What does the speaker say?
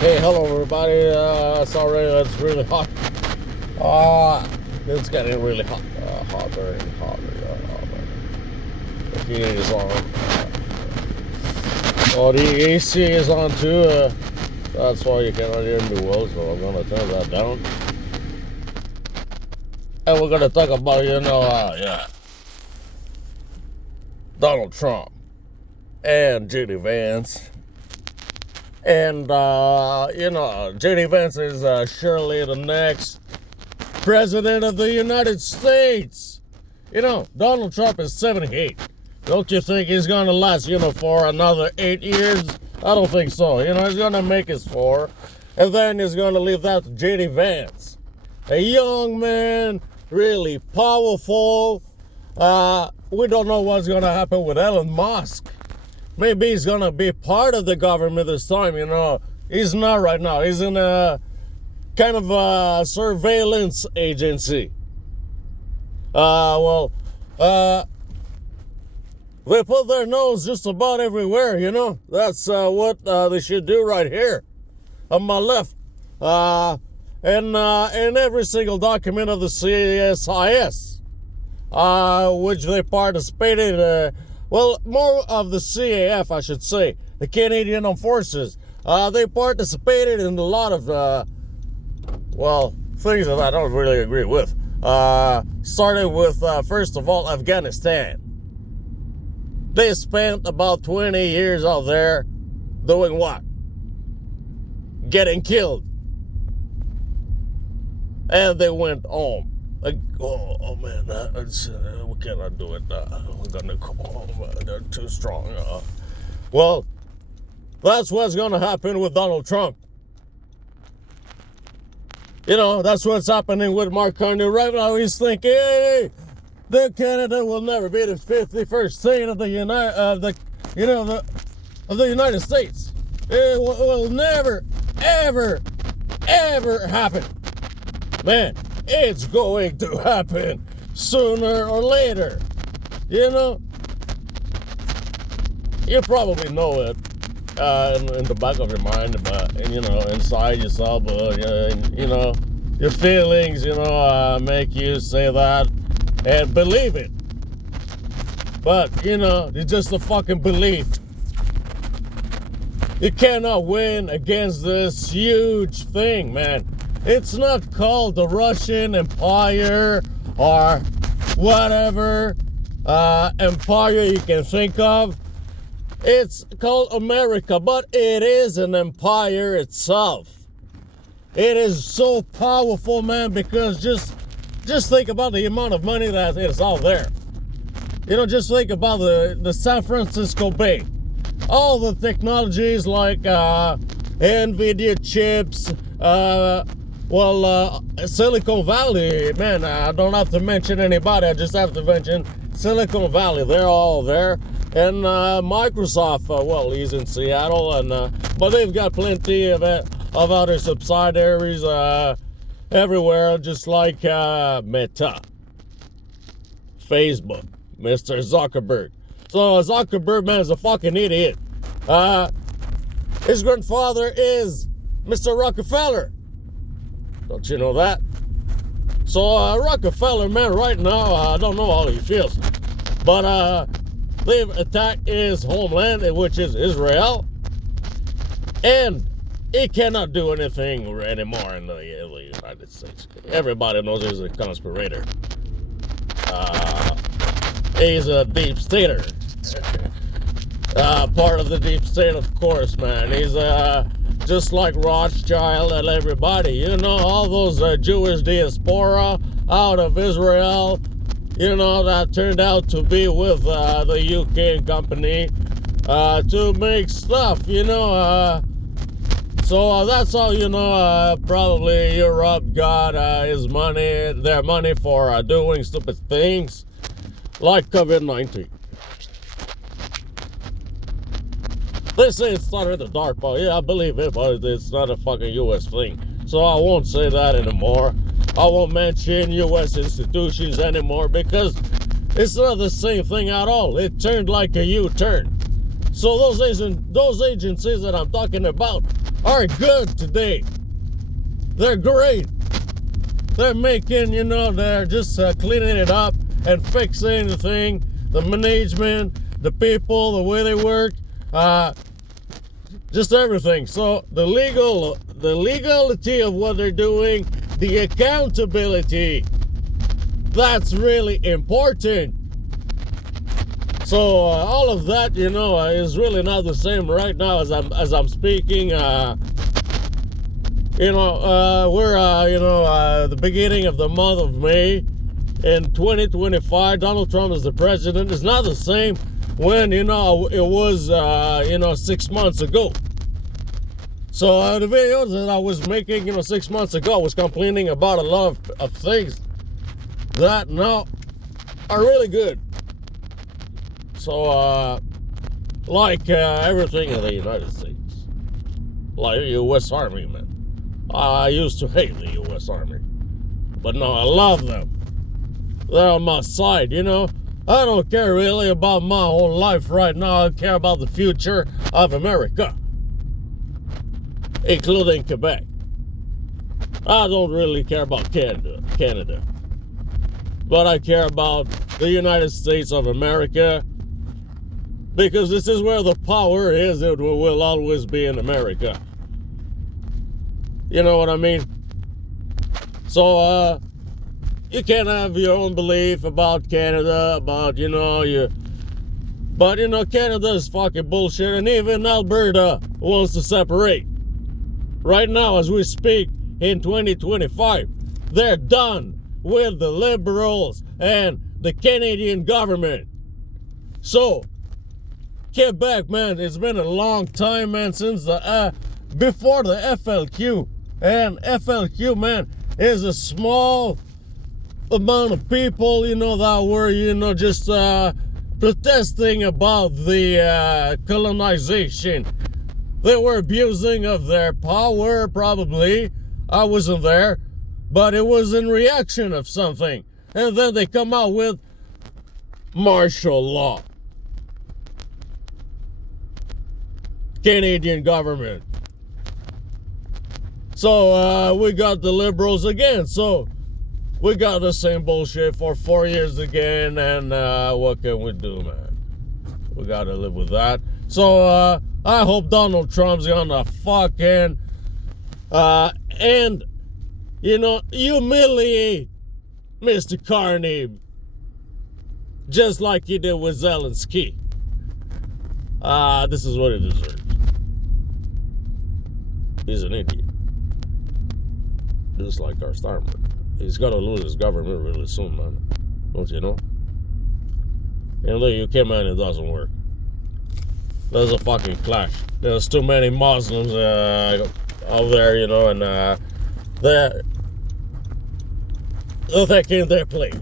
Hey, hello everybody. It's really hot. It's getting really hot. Hotter and hotter. The heat is on. The AC is on too. That's why you cannot hear me well, so I'm gonna turn that down. And we're gonna talk about, Donald Trump and J.D. Vance. And, J.D. Vance is surely the next president of the United States. Donald Trump is 78. Don't you think he's going to last, for another 8 years? I don't think so. He's going to make his 4. And then he's going to leave that to J.D. Vance. A young man, really powerful. We don't know what's going to happen with Elon Musk. Maybe he's going to be part of the government this time, He's not right now. He's in a kind of a surveillance agency. They put their nose just about everywhere, That's what they should do right here on my left. And in every single document of the CSIS, which they participated more of the CAF, I should say, the Canadian Armed Forces. They participated in a lot of, things that I don't really agree with. Starting with, first of all, Afghanistan. They spent about 20 years out there doing what? Getting killed. And they went home. Like, man, we cannot do it. We're gonna go home. They're too strong. That's what's gonna happen with Donald Trump. That's what's happening with Mark Carney right now. He's thinking, hey, the Canada will never be the 51st state of the United States. It will never, ever, ever happen. Man, it's going to happen sooner or later. You probably know it in the back of your mind, but inside yourself, your feelings, make you say that and believe it. But it's just a fucking belief. You cannot win against this huge thing, man. It's not called the Russian Empire or whatever empire you can think of. It's called America, but it is an empire itself. It is so powerful, man, because just think about the amount of money that is out there. Just think about the San Francisco Bay. All the technologies like NVIDIA chips, Silicon Valley, man, I don't have to mention anybody. I just have to mention Silicon Valley. They're all there. And Microsoft, he's in Seattle, but they've got plenty of other subsidiaries everywhere, just like Meta, Facebook, Mr. Zuckerberg. So Zuckerberg, man, is a fucking idiot. His grandfather is Mr. Rockefeller. Don't you know that? So Rockefeller, man, right now, I don't know how he feels. But they've attacked his homeland, which is Israel. And he cannot do anything anymore in the United States. Everybody knows he's a conspirator. He's a deep stater. Part of the deep state, of course, man. He's just like Rothschild and everybody. All those Jewish diaspora out of Israel, that turned out to be with the UK company to make stuff, So that's how, probably Europe got their money for doing stupid things like COVID-19. They say it started the dark part. Yeah, I believe it, but it's not a fucking U.S. thing. So I won't say that anymore. I won't mention U.S. institutions anymore because it's not the same thing at all. It turned like a U-turn. So those agencies that I'm talking about are good today. They're great. They're making, they're just cleaning it up and fixing the thing, the management, the people, the way they work, just everything. So the legality of what they're doing, the accountability, that's really important. So all of that, is really not the same right now as I'm speaking. We're the beginning of the month of May in 2025. Donald Trump is the president. It's not the same when it was 6 months ago. So the videos that I was making 6 months ago, I was complaining about a lot of things that now are really good. So, everything in the United States, like the U.S. Army, man. I used to hate the U.S. Army, but now I love them. They're on my side, I don't care really about my whole life right now. I care about the future of America, including Quebec. I don't really care about Canada, but I care about the United States of America. Because this is where the power is. It will always be in America. You know what I mean? So, you can have your own belief about Canada, about, But, Canada is fucking bullshit, and even Alberta wants to separate. Right now, as we speak, in 2025, they're done with the Liberals and the Canadian government. So, Quebec, man, it's been a long time, man, since before the FLQ. And FLQ, man, is a small amount of people, that were, just protesting about the colonization. They were abusing of their power, probably. I wasn't there, but it was in reaction of something. And then they come out with martial law. Canadian government. So we got the Liberals again. So we got the same bullshit for 4 years again. And what can we do, man? We gotta live with that. So I hope Donald Trump's gonna fucking and humiliate Mr. Carney, just like he did with Zelensky. This is what he deserves. He's an idiot. Just like our Starmer. He's gonna lose his government really soon, man. Don't you know? In the UK, man, it doesn't work. There's a fucking clash. There's too many Muslims out there, and they're taking their place.